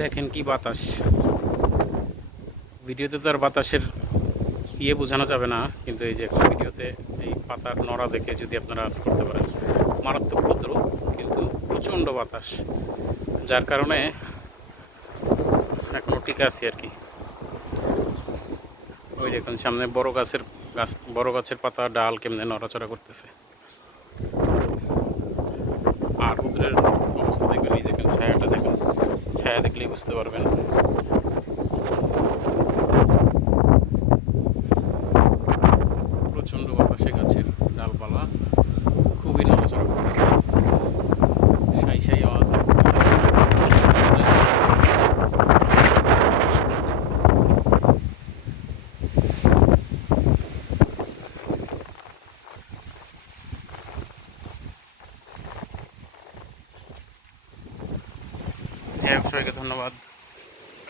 দেখেন কি বাতাস। ভিডিওতে তো আর বাতাসের বোঝানো যাবে না, কিন্তু এই যে এখন ভিডিওতে এই পাতার নড়া দেখে যদি আপনারা আজ করতে পারেন, মারাত্মক ক্ষুদ্র কিন্তু প্রচণ্ড বাতাস, যার কারণে এখনও টিকে আছি আর কি। ওই দেখুন সামনে বড় গাছের পাতা ডাল কেমনে নড়াচড়া করতেছে। আর রৌদ্রের অবস্থা দেখবেন, এই দেখেন ছায়াটা দেখুন, ছায়া দেখলেই বুঝতে পারবেন। প্রচণ্ড বাতাসে গাছের ডালপালা খুবই নড়াচড়া করতেছে, সাই সাই আওয়াজ হচ্ছে। সবাইকে ধন্যবাদ।